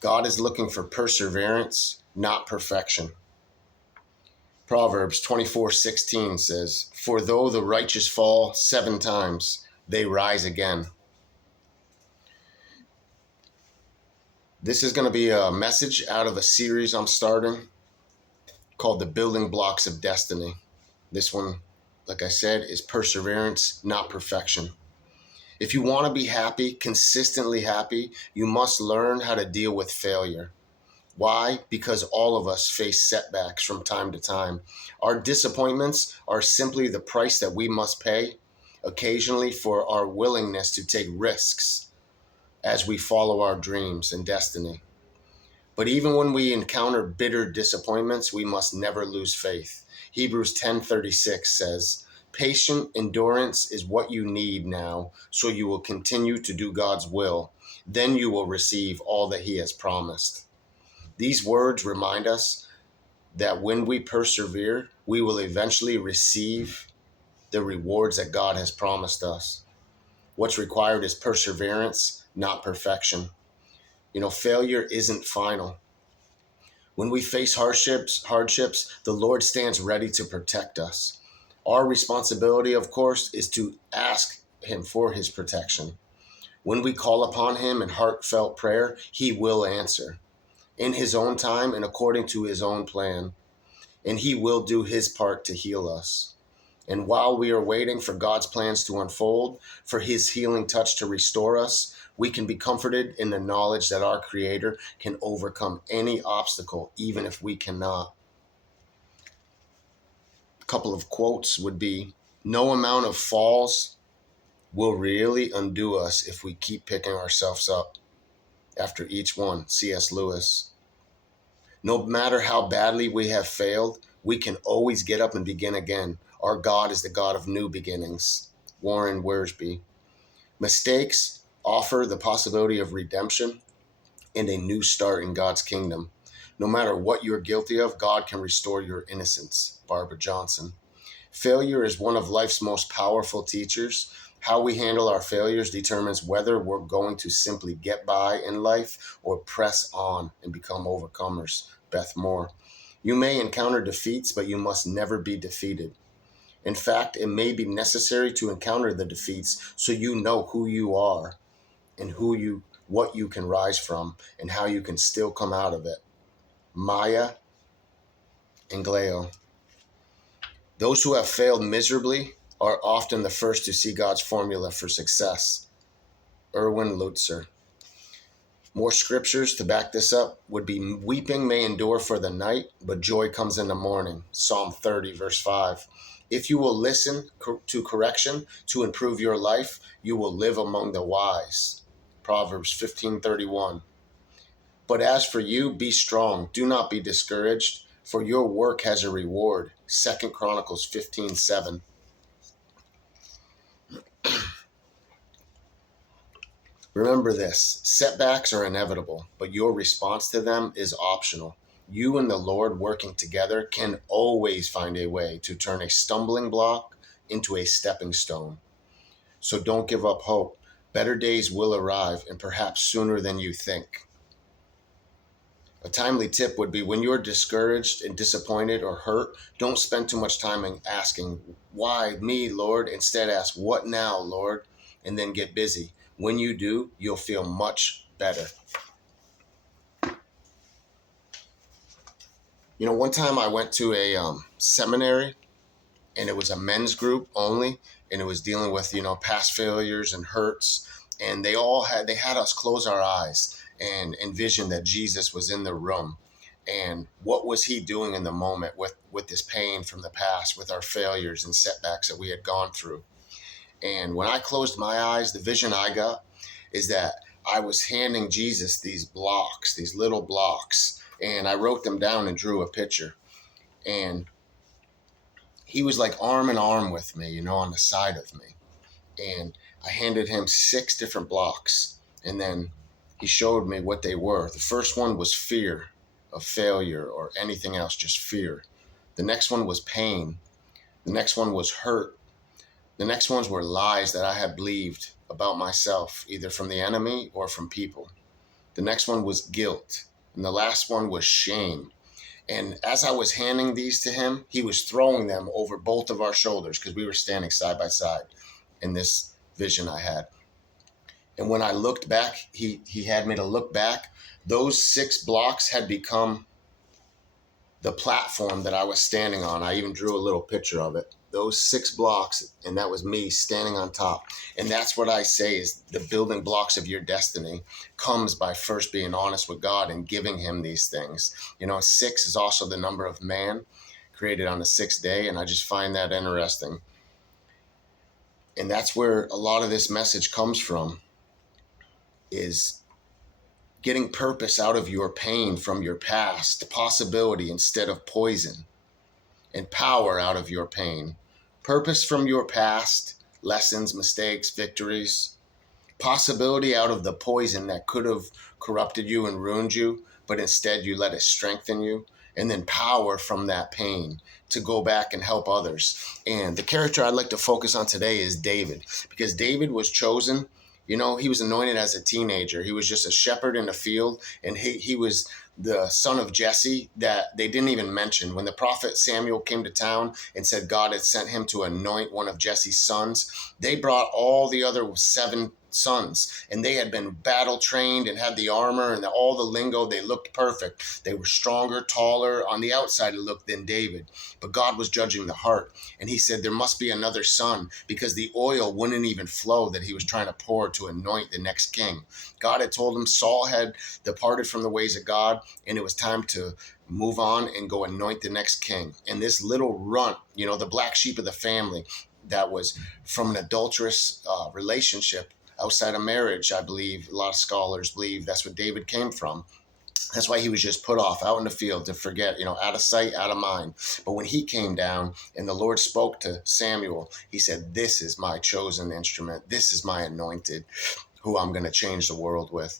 God is looking for perseverance, not perfection. Proverbs 24:16 says, "For though the righteous fall 7 times, they rise again." This is going to be a message out of a series I'm starting called The Building Blocks of Destiny. This one, like I said, is perseverance, not perfection. If you want to be happy, consistently happy, you must learn how to deal with failure. Why? Because all of us face setbacks from time to time. Our disappointments are simply the price that we must pay occasionally for our willingness to take risks as we follow our dreams and destiny. But even when we encounter bitter disappointments, we must never lose faith. Hebrews 10:36 says, "Patient endurance is what you need now, so you will continue to do God's will. Then you will receive all that He has promised." These words remind us that when we persevere, we will eventually receive the rewards that God has promised us. What's required is perseverance, not perfection. Failure isn't final. When we face hardships, the Lord stands ready to protect us. Our responsibility, of course, is to ask Him for His protection. When we call upon Him in heartfelt prayer, He will answer in His own time and according to His own plan. And He will do His part to heal us. And while we are waiting for God's plans to unfold, for His healing touch to restore us, we can be comforted in the knowledge that our Creator can overcome any obstacle, even if we cannot. A couple of quotes would be, "No amount of falls will really undo us if we keep picking ourselves up after each one." C.S. Lewis. "No matter how badly we have failed, we can always get up and begin again. Our God is the God of new beginnings." Warren Wiersbe. "Mistakes offer the possibility of redemption and a new start in God's kingdom. No matter what you're guilty of, God can restore your innocence." Barbara Johnson. "Failure is one of life's most powerful teachers. How we handle our failures determines whether we're going to simply get by in life or press on and become overcomers." Beth Moore. "You may encounter defeats, but you must never be defeated. In fact, it may be necessary to encounter the defeats so you know who you are and what you can rise from and how you can still come out of it." Maya Angelou. "Those who have failed miserably are often the first to see God's formula for success." Erwin Lutzer. More scriptures to back this up would be, "Weeping may endure for the night, but joy comes in the morning." Psalm 30, verse 5. "If you will listen to correction to improve your life, you will live among the wise." Proverbs 15:31. "But as for you, be strong. Do not be discouraged, for your work has a reward." 2 Chronicles 15:7. Remember this: setbacks are inevitable, but your response to them is optional. You and the Lord working together can always find a way to turn a stumbling block into a stepping stone. So don't give up hope. Better days will arrive, and perhaps sooner than you think. A timely tip would be, when you're discouraged and disappointed or hurt, don't spend too much time asking, "Why me, Lord?" Instead, ask, "What now, Lord?" And then get busy. When you do, you'll feel much better. One time I went to a seminary, and it was a men's group only, and it was dealing with, past failures and hurts. And they had us close our eyes and envision that Jesus was in the room. And what was He doing in the moment with this pain from the past, with our failures and setbacks that we had gone through? And when I closed my eyes, the vision I got is that I was handing Jesus these little blocks, and I wrote them down and drew a picture. And He was like arm in arm with me, on the side of me. And I handed Him 6 different blocks, and then He showed me what they were. The first one was fear of failure or anything else, just fear. The next one was pain. The next one was hurt. The next ones were lies that I had believed about myself, either from the enemy or from people. The next one was guilt. And the last one was shame. And as I was handing these to him, he was throwing them over both of our shoulders because we were standing side by side in this vision I had. And when I looked back, he had me to look back. Those 6 blocks had become the platform that I was standing on. I even drew a little picture of it. Those 6 blocks, and that was me standing on top. And that's what I say is the building blocks of your destiny comes by first being honest with God and giving him these things. 6 is also the number of man created on the 6th day, and I just find that interesting. And that's where a lot of this message comes from, is getting purpose out of your pain from your past, possibility instead of poison, and power out of your pain. Purpose from your past, lessons, mistakes, victories, possibility out of the poison that could have corrupted you and ruined you, but instead you let it strengthen you. And then power from that pain to go back and help others. And the character I'd like to focus on today is David, because David was chosen. He was anointed as a teenager. He was just a shepherd in the field, and he was the son of Jesse that they didn't even mention. When the prophet Samuel came to town and said God had sent him to anoint one of Jesse's sons, they brought all the other 7 sons, and they had been battle trained and had the armor and all the lingo. They looked perfect. They were stronger, taller on the outside it looked than David, but God was judging the heart, and he said there must be another son, because the oil wouldn't even flow that he was trying to pour to anoint the next king. God had told him Saul had departed from the ways of God, and it was time to move on and go anoint the next king. And this little runt, the black sheep of the family, that was from an adulterous relationship outside of marriage, I believe. A lot of scholars believe that's what David came from. That's why he was just put off out in the field to forget, out of sight, out of mind. But when he came down and the Lord spoke to Samuel, he said, this is my chosen instrument. This is my anointed, who I'm going to change the world with.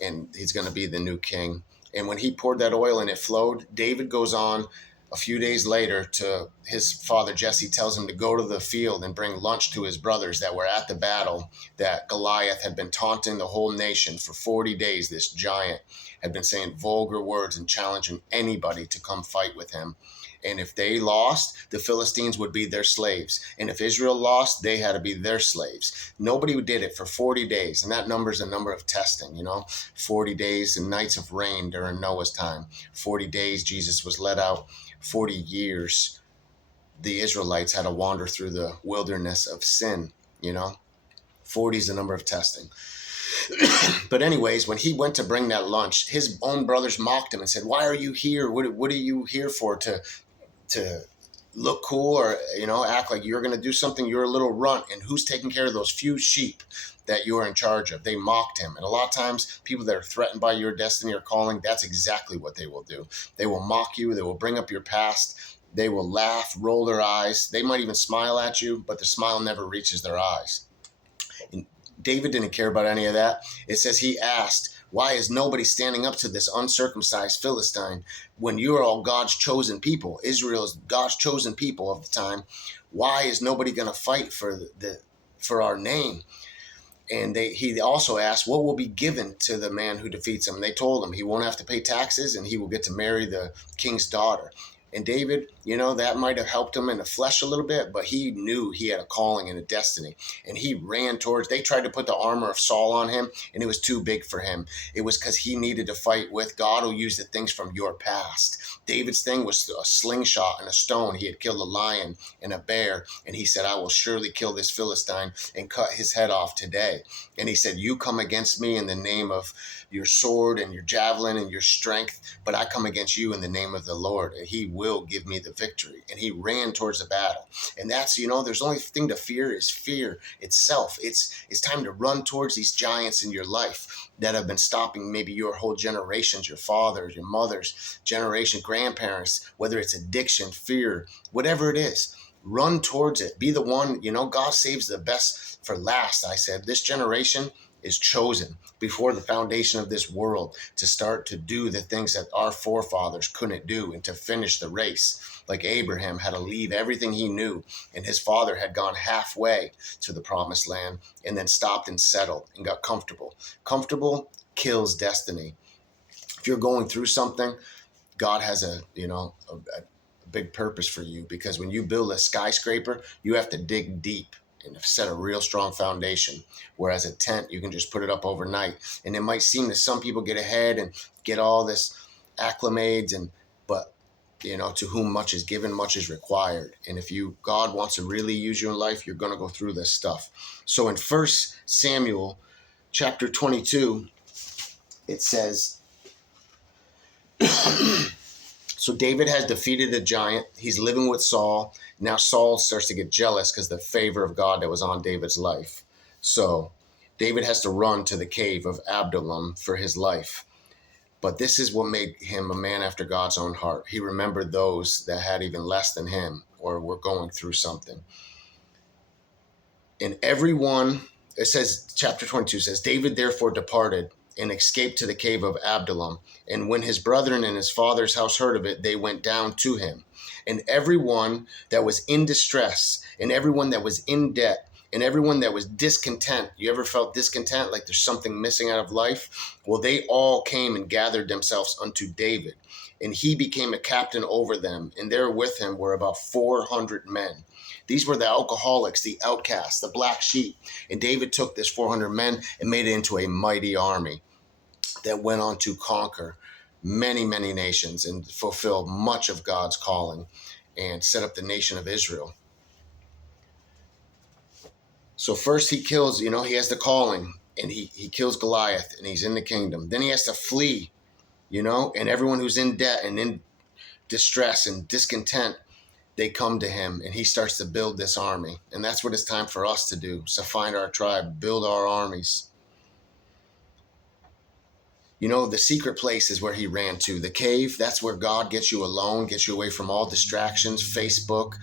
And he's going to be the new king. And when he poured that oil and it flowed, David goes on a few days later to his father Jesse, tells him to go to the field and bring lunch to his brothers that were at the battle that Goliath had been taunting the whole nation for 40 days. This giant had been saying vulgar words and challenging anybody to come fight with him. And if they lost, the Philistines would be their slaves. And if Israel lost, they had to be their slaves. Nobody did it for 40 days. And that number is a number of testing, 40 days and nights of rain during Noah's time. 40 days Jesus was let out. 40 years the Israelites had to wander through the wilderness of sin. 40 is the number of testing. But anyways, when he went to bring that lunch, his own brothers mocked him and said, why are you here? What are you here for? To look cool or, act like you're going to do something? You're a little runt. And who's taking care of those few sheep that you're in charge of? They mocked him. And a lot of times people that are threatened by your destiny or calling, that's exactly what they will do. They will mock you. They will bring up your past. They will laugh, roll their eyes. They might even smile at you, but the smile never reaches their eyes. And David didn't care about any of that. It says he asked, why is nobody standing up to this uncircumcised Philistine when you are all God's chosen people? Israel is God's chosen people of the time. Why is nobody going to fight for our name? And he also asked, what will be given to the man who defeats him? And they told him he won't have to pay taxes and he will get to marry the king's daughter. And David, that might have helped him in the flesh a little bit, but he knew he had a calling and a destiny. And he ran towards, they tried to put the armor of Saul on him, and it was too big for him. It was because he needed to fight with God who used the things from your past. David's thing was a slingshot and a stone. He had killed a lion and a bear, and he said, I will surely kill this Philistine and cut his head off today. And he said, you come against me in the name of your sword and your javelin and your strength, but I come against you in the name of the Lord, and he will give me the victory. And he ran towards the battle. And that's, there's the only thing to fear is fear itself. It's time to run towards these giants in your life that have been stopping maybe your whole generations, your father's, your mother's generation, grandparents, whether it's addiction, fear, whatever it is. Run towards it. Be the one, God saves the best for last. I said, this generation is chosen before the foundation of this world to start to do the things that our forefathers couldn't do and to finish the race. Like Abraham had to leave everything he knew, and his father had gone halfway to the promised land and then stopped and settled and got comfortable. Comfortable kills destiny. If you're going through something, God has a big purpose for you, because when you build a skyscraper, you have to dig deep and set a real strong foundation. Whereas a tent, you can just put it up overnight. And it might seem that some people get ahead and get all this acclimates, but to whom much is given, much is required. And if God wants to really use you in life, you're going to go through this stuff. So in 1 Samuel chapter 22, it says, so David has defeated a giant. He's living with Saul. Now Saul starts to get jealous because the favor of God that was on David's life. So David has to run to the cave of Adullam for his life. But this is what made him a man after God's own heart. He remembered those that had even less than him or were going through something. And everyone, it says, chapter 22 says, David therefore departed and escaped to the cave of Adullam. And when his brethren and his father's house heard of it, they went down to him. And everyone that was in distress, and everyone that was in debt, and everyone that was discontent. You ever felt discontent, like there's something missing out of life? Well, they all came and gathered themselves unto David, and he became a captain over them. And there with him were about 400 men. These were the alcoholics, the outcasts, the black sheep. And David took this 400 men and made it into a mighty army that went on to conquer many, many nations and fulfill much of God's calling and set up the nation of Israel. So first he kills, he has the calling, and he kills Goliath, and he's in the kingdom. Then he has to flee, and everyone who's in debt and in distress and discontent, they come to him, and he starts to build this army. And that's what it's time for us to do. So find our tribe, build our armies. The secret place is where he ran to. The cave, that's where God gets you alone, gets you away from all distractions, Facebook,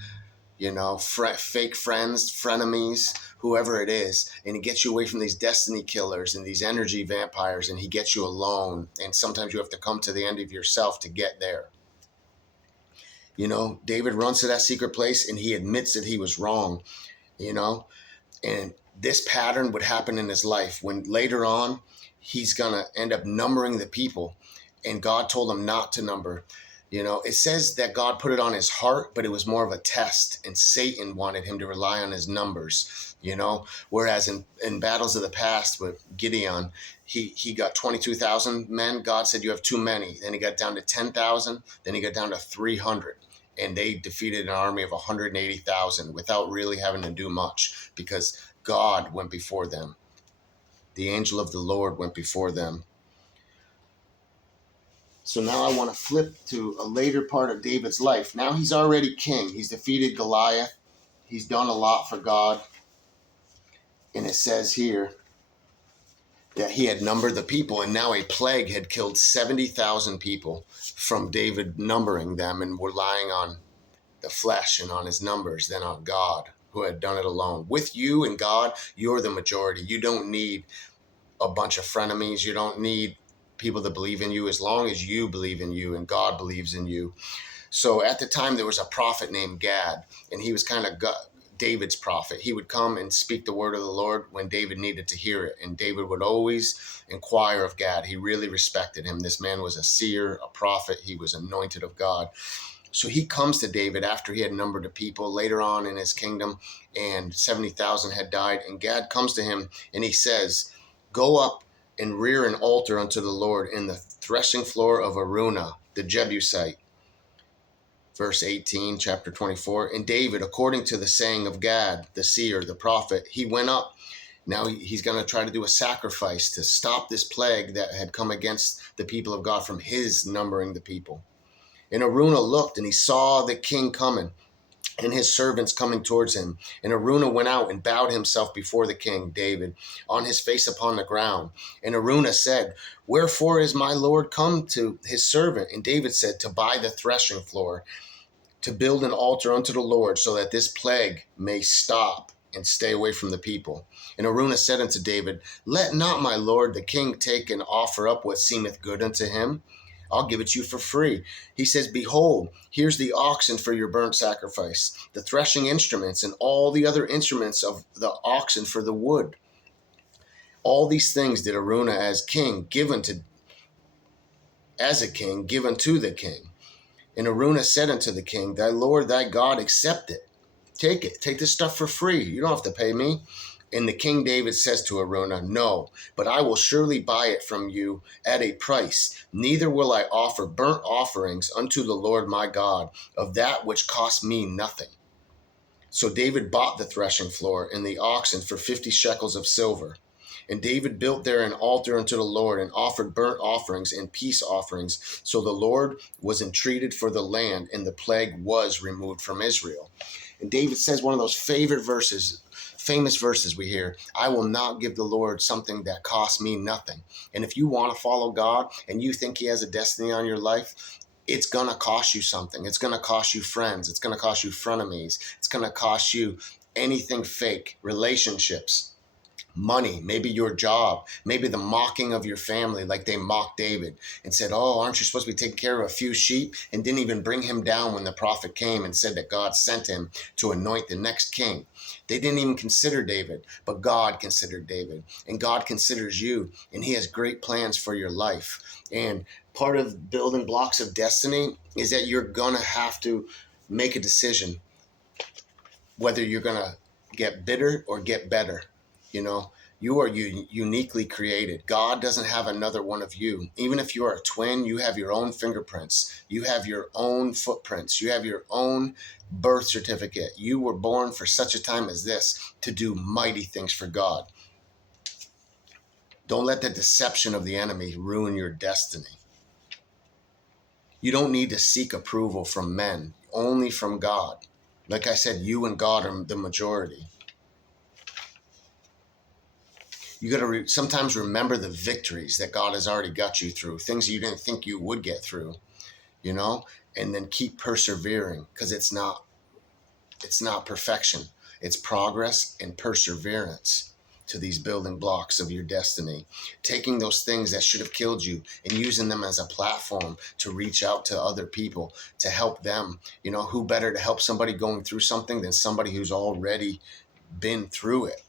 fake friends, frenemies, whoever it is. And he gets you away from these destiny killers and these energy vampires, and he gets you alone. And sometimes you have to come to the end of yourself to get there. David runs to that secret place, and he admits that he was wrong, and this pattern would happen in his life when later on he's going to end up numbering the people, and God told him not to number. It says that God put it on his heart, but it was more of a test, and Satan wanted him to rely on his numbers, whereas in battles of the past with Gideon, he got 22,000 men. God said, you have too many. Then he got down to 10,000. Then he got down to 300. And they defeated an army of 180,000 without really having to do much, because God went before them. The angel of the Lord went before them. So now I want to flip to a later part of David's life. Now he's already king. He's defeated Goliath. He's done a lot for God. And it says here that he had numbered the people, and now a plague had killed 70,000 people from David numbering them and relying on the flesh and on his numbers than on God, who had done it alone. With you and God, you're the majority. You don't need a bunch of frenemies. You don't need people that believe in you, as long as you believe in you and God believes in you. So at the time, there was a prophet named Gad, and he was kind of David's prophet. He would come and speak the word of the Lord when David needed to hear it. And David would always inquire of Gad. He really respected him. This man was a seer, a prophet. He was anointed of God. So he comes to David after he had numbered the people later on in his kingdom, and 70,000 had died. And Gad comes to him and he says, go up and rear an altar unto the Lord in the threshing floor of Araunah, the Jebusite. Verse 18, chapter 24. And David, according to the saying of Gad, the seer, the prophet, he went up. Now he's going to try to do a sacrifice to stop this plague that had come against the people of God from his numbering the people. And Araunah looked, and he saw the king coming, and his servants coming towards him. And Araunah went out and bowed himself before the king, David, on his face upon the ground. And Araunah said, wherefore is my lord come to his servant? And David said, to buy the threshing floor, to build an altar unto the Lord, so that this plague may stop and stay away from the people. And Araunah said unto David, let not my lord the king take and offer up what seemeth good unto him. I'll give it to you for free. He says, behold, here's the oxen for your burnt sacrifice, the threshing instruments, and all the other instruments of the oxen for the wood. All these things did Araunah as a king, given to the king. And Araunah said unto the king, Thy Lord, thy God, accept it. Take it. Take this stuff for free. You don't have to pay me. And the King David says to Araunah, No, but I will surely buy it from you at a price. Neither will I offer burnt offerings unto the Lord my God of that which cost me nothing. So David bought the threshing floor and the oxen for 50 shekels of silver. And David built there an altar unto the Lord and offered burnt offerings and peace offerings. So the Lord was entreated for the land, and the plague was removed from Israel. And David says one of those famous verses we hear, I will not give the Lord something that costs me nothing. And if you want to follow God and you think he has a destiny on your life, it's going to cost you something. It's going to cost you friends. It's going to cost you frenemies. It's going to cost you anything fake, relationships, money, maybe your job, maybe the mocking of your family, like they mocked David and said, oh, aren't you supposed to be taking care of a few sheep? And didn't even bring him down when the prophet came and said that God sent him to anoint the next king. They didn't even consider David, but God considered David, and God considers you, and he has great plans for your life. And part of building blocks of destiny is that you're going to have to make a decision whether you're going to get bitter or get better. You know, you are uniquely created. God doesn't have another one of you. Even if you are a twin, you have your own fingerprints. You have your own footprints. You have your own birth certificate. You were born for such a time as this to do mighty things for God. Don't let the deception of the enemy ruin your destiny. You don't need to seek approval from men, only from God. Like I said, you and God are the majority. You got to sometimes remember the victories that God has already got you through, things you didn't think you would get through, you know, and then keep persevering, because it's not perfection. It's progress and perseverance to these building blocks of your destiny, taking those things that should have killed you and using them as a platform to reach out to other people, to help them. You know, who better to help somebody going through something than somebody who's already been through it?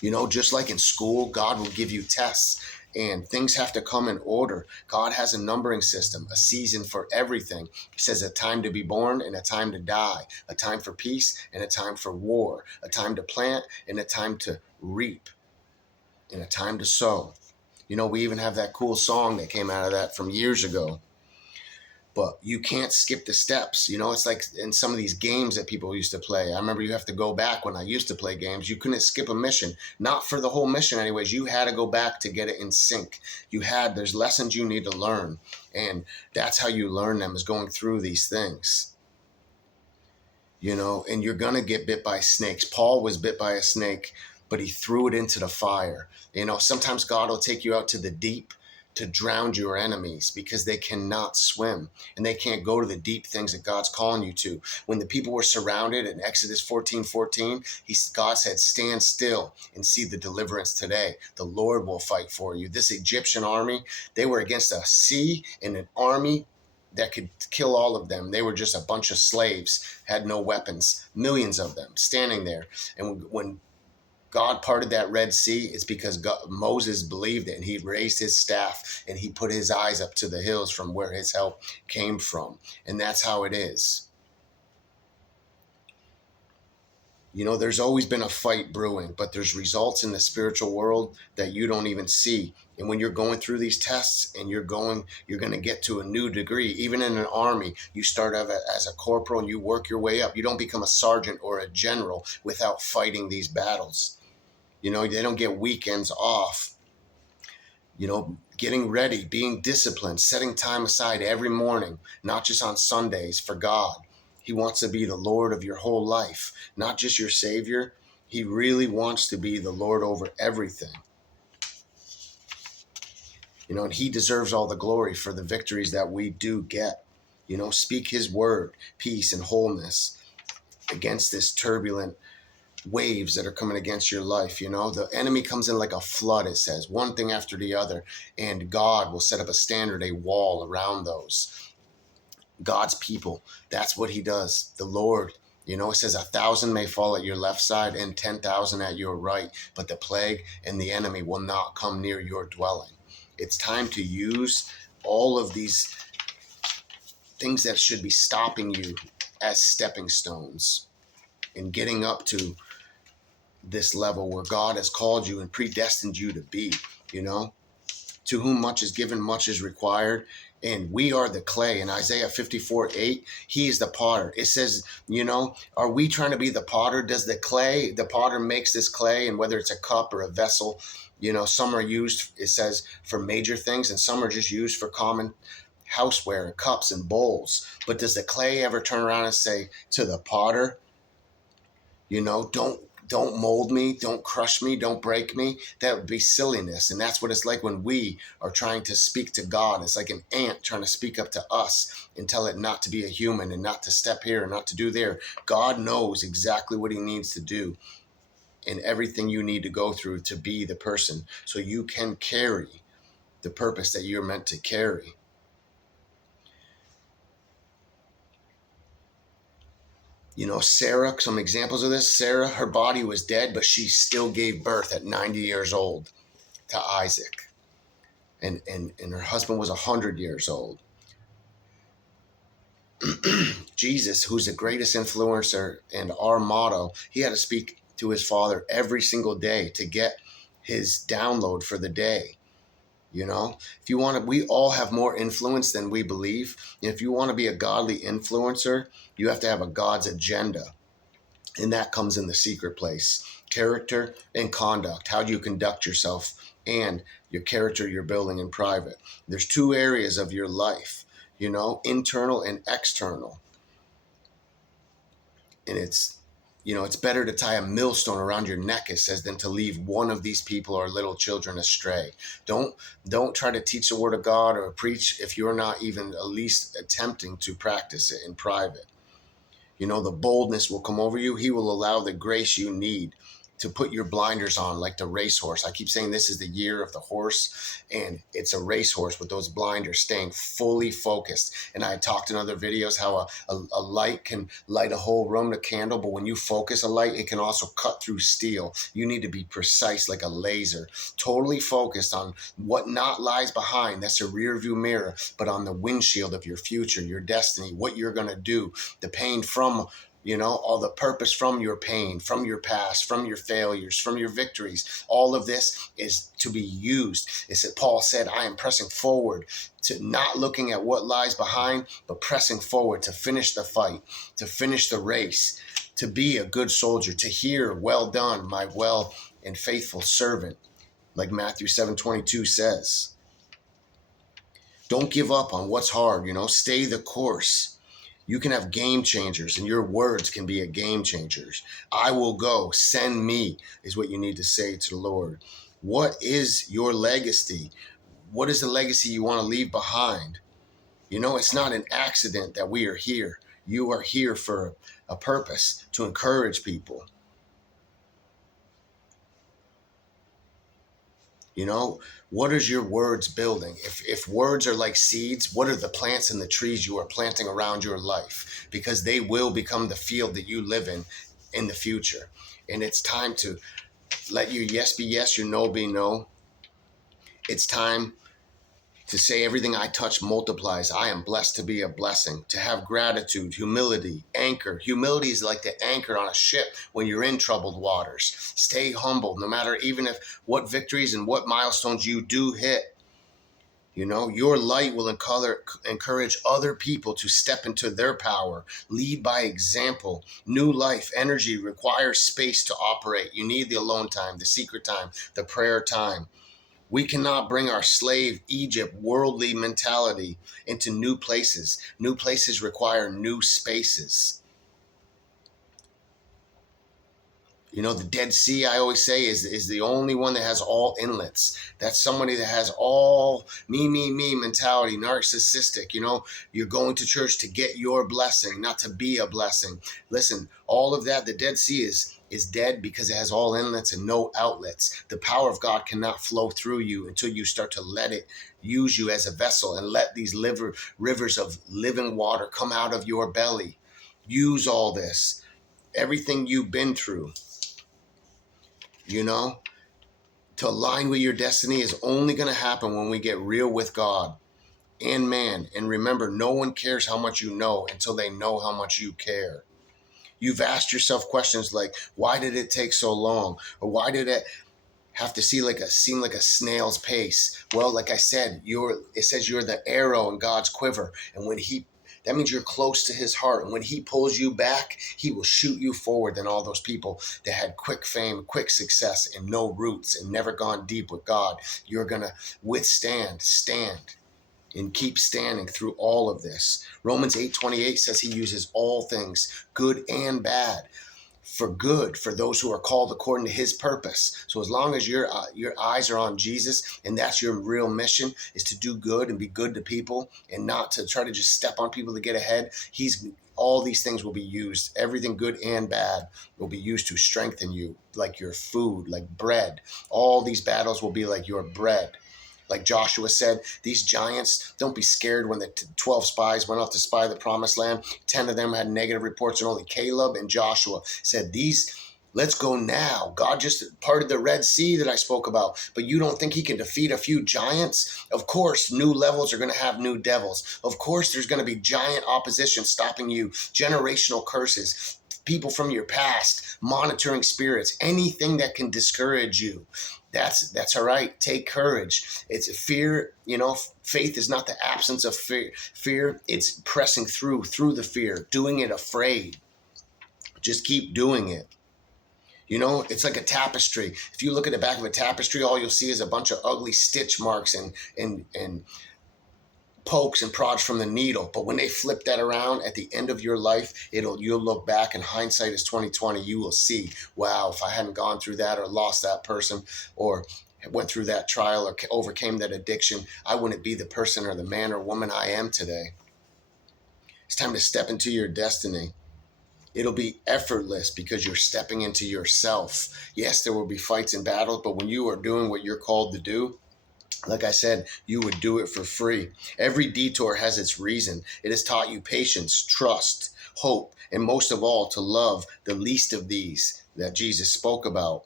You know, just like in school, God will give you tests and things have to come in order. God has a numbering system, a season for everything. He says a time to be born and a time to die, a time for peace and a time for war, a time to plant and a time to reap, and a time to sow. You know, we even have that cool song that came out of that from years ago. But you can't skip the steps. You know, it's like in some of these games that people used to play. I remember you have to go back when I used to play games. You couldn't skip a mission, not for the whole mission anyways. You had to go back to get it in sync. There's lessons you need to learn. And that's how you learn them, is going through these things. You know, and you're going to get bit by snakes. Paul was bit by a snake, but he threw it into the fire. You know, sometimes God will take you out to the deep to drown your enemies because they cannot swim and they can't go to the deep things that God's calling you to. When the people were surrounded in Exodus 14:14, God said, stand still and see the deliverance today. The Lord will fight for you. This Egyptian army, they were against a sea and an army that could kill all of them. They were just a bunch of slaves, had no weapons, millions of them standing there. And when God parted that Red Sea, it's because Moses believed it, and he raised his staff and he put his eyes up to the hills from where his help came from. And that's how it is. You know, there's always been a fight brewing, but there's results in the spiritual world that you don't even see. And when you're going through these tests and you're going to get to a new degree. Even in an army, you start out as a corporal and you work your way up. You don't become a sergeant or a general without fighting these battles. You know, they don't get weekends off. You know, getting ready, being disciplined, setting time aside every morning, not just on Sundays, for God. He wants to be the Lord of your whole life, not just your Savior. He really wants to be the Lord over everything. You know, and he deserves all the glory for the victories that we do get. You know, speak his word, peace and wholeness against this turbulent waves that are coming against your life. You know, the enemy comes in like a flood, it says, one thing after the other, and God will set up a standard, a wall around those. God's people, that's what he does. The Lord You know, it says 1,000 may fall at your left side and 10,000 at your right, but the plague and the enemy will not come near your dwelling. It's time to use all of these things that should be stopping you as stepping stones in getting up to this level where God has called you and predestined you to be, you know? To whom much is given, much is required. And we are the clay. In Isaiah 54:8, he is the potter. It says, you know, are we trying to be the potter? Does the potter makes this clay, and whether it's a cup or a vessel, you know, some are used, it says, for major things, and some are just used for common houseware and cups and bowls. But does the clay ever turn around and say to the potter, you know, don't mold me, don't crush me, don't break me? That would be silliness. And that's what it's like when we are trying to speak to God. It's like an ant trying to speak up to us and tell it not to be a human and not to step here and not to do there. God knows exactly what he needs to do and everything you need to go through to be the person so you can carry the purpose that you're meant to carry. You know, Sarah, some examples of this. Sarah, her body was dead, but she still gave birth at 90 years old to Isaac. And her husband was 100 years old. Jesus, who's the greatest influencer and our motto, he had to speak to his Father every single day to get his download for the day. You know, if you want to, we all have more influence than we believe. And if you want to be a godly influencer, you have to have a God's agenda. And that comes in the secret place. Character and conduct. How do you conduct yourself and your character you're building in private? There's two areas of your life, you know, internal and external. And it's, you know, it's better to tie a millstone around your neck, it says, than to leave one of these people or little children astray. Don't try to teach the word of God or preach if you're not even at least attempting to practice it in private. You know, the boldness will come over you. He will allow the grace you need to put your blinders on like the racehorse. I keep saying this is the year of the horse, and it's a racehorse with those blinders staying fully focused. And I talked in other videos how a light can light a whole room, a candle, but when you focus a light, it can also cut through steel. You need to be precise like a laser, totally focused on what not lies behind. That's a rear view mirror, but on the windshield of your future, your destiny, what you're going to do, the pain from, you know, all the purpose from your pain, from your past, from your failures, from your victories. All of this is to be used. It's that Paul said, I am pressing forward, to not looking at what lies behind, but pressing forward to finish the fight, to finish the race, to be a good soldier, to hear, well done, my well and faithful servant, like Matthew 7:22 says. Don't give up on what's hard, you know, stay the course. You can have game changers, and your words can be a game changers. I will go, send me, is what you need to say to the Lord. What is your legacy? What is the legacy you want to leave behind? You know, it's not an accident that we are here. You are here for a purpose, to encourage people. You know, what is your words building? If words are like seeds, what are the plants and the trees you are planting around your life? Because they will become the field that you live in the future. And it's time to let your yes be yes, your no be no. It's time to say everything I touch multiplies. I am blessed to be a blessing, to have gratitude, humility, anchor. Humility is like the anchor on a ship when you're in troubled waters. Stay humble, no matter even if what victories and what milestones you do hit. You know, your light will encourage other people to step into their power, lead by example. New life, energy requires space to operate. You need the alone time, the secret time, the prayer time. We cannot bring our slave Egypt worldly mentality into new places. New places require new spaces. You know, the Dead Sea, I always say, is the only one that has all inlets. That's somebody that has all me mentality, narcissistic. You know, you're going to church to get your blessing, not to be a blessing. Listen, all of that, the Dead Sea is dead because it has all inlets and no outlets. The power of God cannot flow through you until you start to let it use you as a vessel and let these rivers of living water come out of your belly. Use all this. everything you've been through, you know, to align with your destiny is only going to happen when we get real with God and man. And remember, no one cares how much you know until they know how much you care. You've asked yourself questions like, why did it take so long? Or why did it have to seem like a snail's pace? Well, like I said, it says you're the arrow in God's quiver. And that means you're close to his heart. And when he pulls you back, he will shoot you forward than all those people that had quick fame, quick success, and no roots and never gone deep with God. You're going to stand, and keep standing through all of this. Romans 8:28 says he uses all things, good and bad, for good for those who are called according to his purpose. So as long as your eyes are on Jesus, and that's your real mission, is to do good and be good to people and not to try to just step on people to get ahead, all these things will be used. Everything good and bad will be used to strengthen you, like your food, like bread. All these battles will be like your bread. Like Joshua said, these giants, don't be scared. When the 12 spies went out to spy the promised land, 10 of them had negative reports, and only Caleb and Joshua said, let's go now. God just parted the Red Sea that I spoke about, but you don't think he can defeat a few giants? Of course, new levels are going to have new devils. Of course, there's going to be giant opposition stopping you, generational curses, people from your past, monitoring spirits, anything that can discourage you. That's all right. Take courage. It's fear. Faith is not the absence of fear. It's pressing through the fear, doing it afraid. Just keep doing it. It's like a tapestry. If you look at the back of a tapestry, all you'll see is a bunch of ugly stitch marks and pokes and prods from the needle. But when they flip that around at the end of your life, you'll look back, and hindsight is 2020. You will see, wow, if I hadn't gone through that or lost that person or went through that trial or overcame that addiction, I wouldn't be the person or the man or woman I am today. It's time to step into your destiny. It'll be effortless because you're stepping into yourself. Yes, there will be fights and battles, but when you are doing what you're called to do, like I said, you would do it for free. Every detour has its reason. It has taught you patience, trust, hope, and most of all, to love the least of these that Jesus spoke about.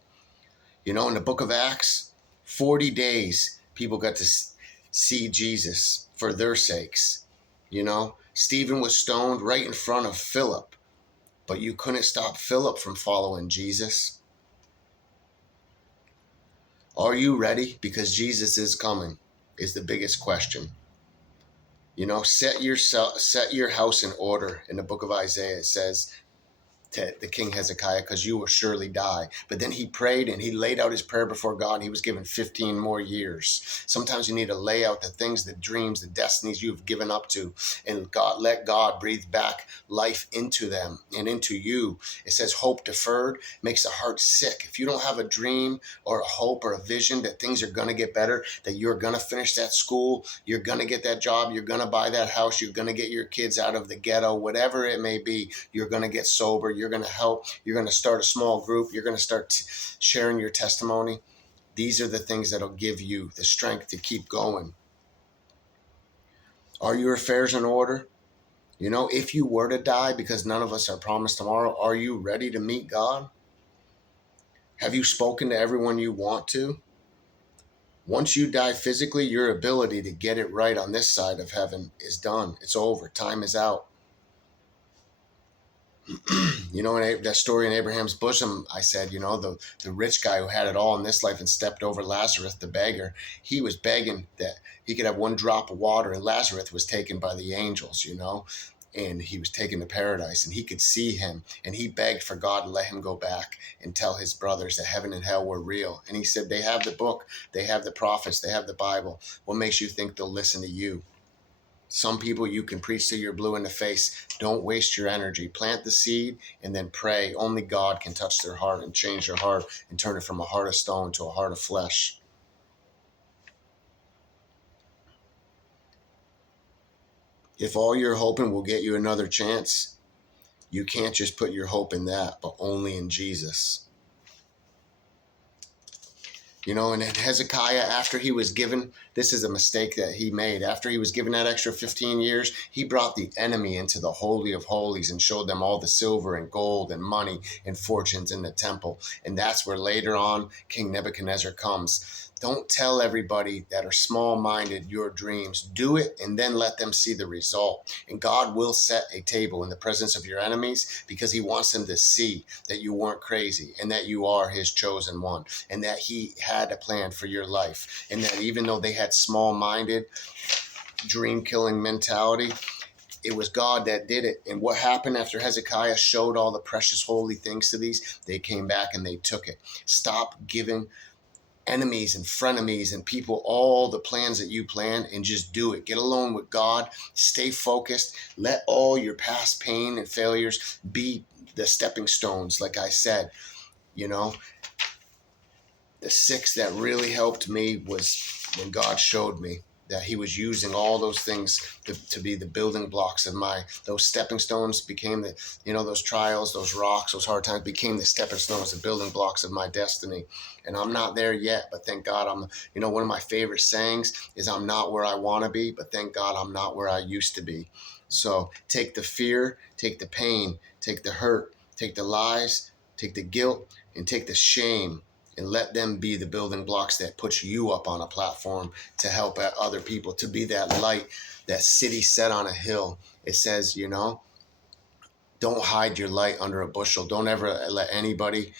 In the book of Acts, 40 days, people got to see Jesus for their sakes. Stephen was stoned right in front of Philip, but you couldn't stop Philip from following Jesus. Are you ready? Because Jesus is coming is the biggest question. Set your house in order. In the book of Isaiah, it says to the king Hezekiah, because you will surely die. But then he prayed and he laid out his prayer before God, and he was given 15 more years. Sometimes you need to lay out the things, the dreams, the destinies you've given up to, and let God breathe back life into them and into you. It says hope deferred makes the heart sick. If you don't have a dream or a hope or a vision that things are going to get better, that you're going to finish that school, you're going to get that job, you're going to buy that house, you're going to get your kids out of the ghetto, whatever it may be, you're going to get sober, you're going to help, you're going to start a small group, you're going to start sharing your testimony. These are the things that'll give you the strength to keep going. Are your affairs in order? If you were to die, because none of us are promised tomorrow, are you ready to meet God? Have you spoken to everyone you want to? Once you die physically, your ability to get it right on this side of heaven is done. It's over. Time is out. In that story in Abraham's bosom, I said, the rich guy who had it all in this life and stepped over Lazarus, the beggar, he was begging that he could have one drop of water, and Lazarus was taken by the angels, and he was taken to paradise, and he could see him, and he begged for God to let him go back and tell his brothers that heaven and hell were real. And he said, they have the book, they have the prophets, they have the Bible. What makes you think they'll listen to you? Some people you can preach till you're blue in the face. Don't waste your energy. Plant the seed and then pray. Only God can touch their heart and change their heart and turn it from a heart of stone to a heart of flesh. If all you're hoping will get you another chance, you can't just put your hope in that, but only in Jesus. You know, and then Hezekiah, after he was given, this is a mistake that he made. After he was given that extra 15 years, he brought the enemy into the Holy of Holies and showed them all the silver and gold and money and fortunes in the temple. And that's where later on King Nebuchadnezzar comes. Don't tell everybody that are small-minded your dreams. Do it and then let them see the result. And God will set a table in the presence of your enemies because he wants them to see that you weren't crazy and that you are his chosen one and that he had a plan for your life. And that even though they had small-minded, dream-killing mentality, it was God that did it. And what happened after Hezekiah showed all the precious holy things to these? They came back and they took it. Stop giving enemies and frenemies and people all the plans that you plan and just do it. Get alone with God. Stay focused. Let all your past pain and failures be the stepping stones. Like I said, you know, the 6 that really helped me was when God showed me that he was using all those things to be the building blocks of those stepping stones became those trials, those rocks, those hard times became the stepping stones, the building blocks of my destiny. And I'm not there yet, but thank God one of my favorite sayings is I'm not where I want to be, but thank God I'm not where I used to be. So take the fear, take the pain, take the hurt, take the lies, take the guilt, and take the shame, and let them be the building blocks that puts you up on a platform to help other people, to be that light, that city set on a hill. It says, don't hide your light under a bushel. Don't ever let anybody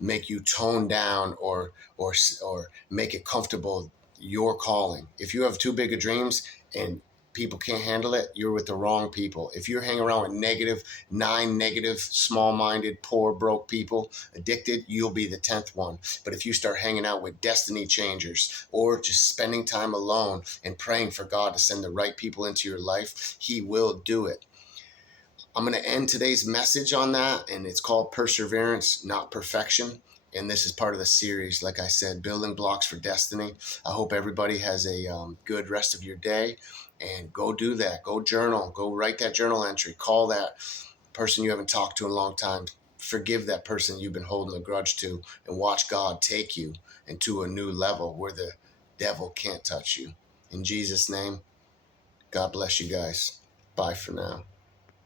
make you tone down or make it comfortable your calling. If you have too big of dreams and people can't handle it, you're with the wrong people. If you're hanging around with negative, small-minded, poor, broke people, addicted, you'll be the 10th one. But if you start hanging out with destiny changers or just spending time alone and praying for God to send the right people into your life, he will do it. I'm going to end today's message on that, and it's called Perseverance, Not Perfection. And this is part of the series, like I said, Building Blocks for Destiny. I hope everybody has a good rest of your day, and go do that. Go journal. Go write that journal entry. Call that person you haven't talked to in a long time. Forgive that person you've been holding a grudge to, and watch God take you into a new level where the devil can't touch you. In Jesus' name, God bless you guys. Bye for now.